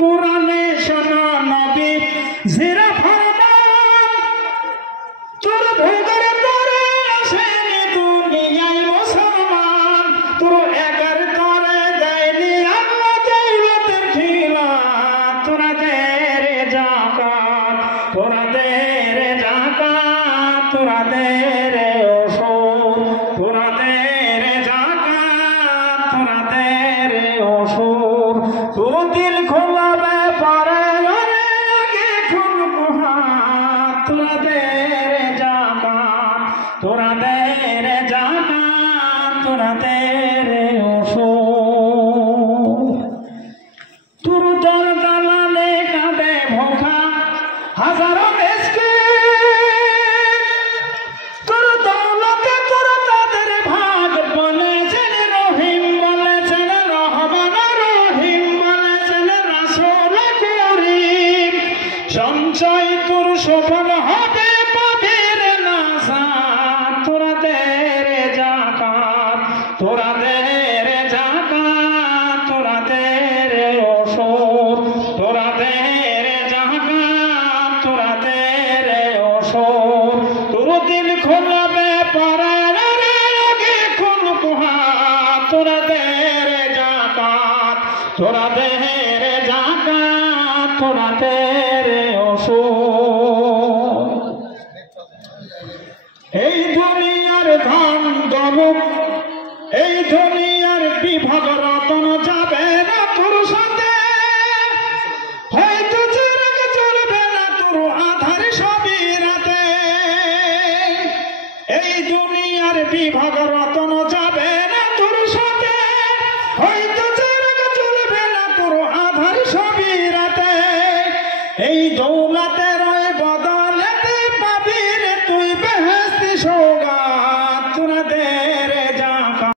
কোরআনে শোনা নবী জিরা ফরমান তোর ভোগের তোরে আসেনি দুনিয়ায় মুসলমান তোর একার তোরে দেয়নি আল্লাহ দৌলতের খিলা তোরা দে রে যাকাত তোরা দে রে যাকাত তোরা দে রে ওসুর তোরা দে রে যাকাত তোরা দে রে ওসুর তোর দিল খোলাবে পারে আরে আগে খুন হাত তোরা দে রে যাকাত তোরা দে রে যাকাত তোরা দে রে ওসুর তোর দর দালালে কাঁদে ভোখা হাজারো তোর দৌলতে তোর তাদের ভাগ বলেছেন রহিম বলেছেন রহমান রহিম বলেছেন রাসূল করিম সঞ্চয় তোর সফল হবে পাবের নাজাত তোরা দে রে যাকাত তোরা দে রে যাকাত তোরা দে রে ওসুর তোরা দে রে যাকাত তোরা দে রে ওসুর তোর দিল খোলাবে পারে রে আগে খুন হাত তোরা দে রে যাকাত তোরা দে রে যাকাত তোরা দে রে ওসুর এই দুনিয়ার ধন দৌলত এই দুনিয়ার বিভাগ রতন যাবে না তোর সাথে হয়তো চিরাগ চলবে না তোর আধার সবই রাতে এই দুনিয়ার বিভাগ রতন যাবে না তোর সাথে হয়তো চিরাগ চলবে না তোর আধার সবই রাতে এই দৌলত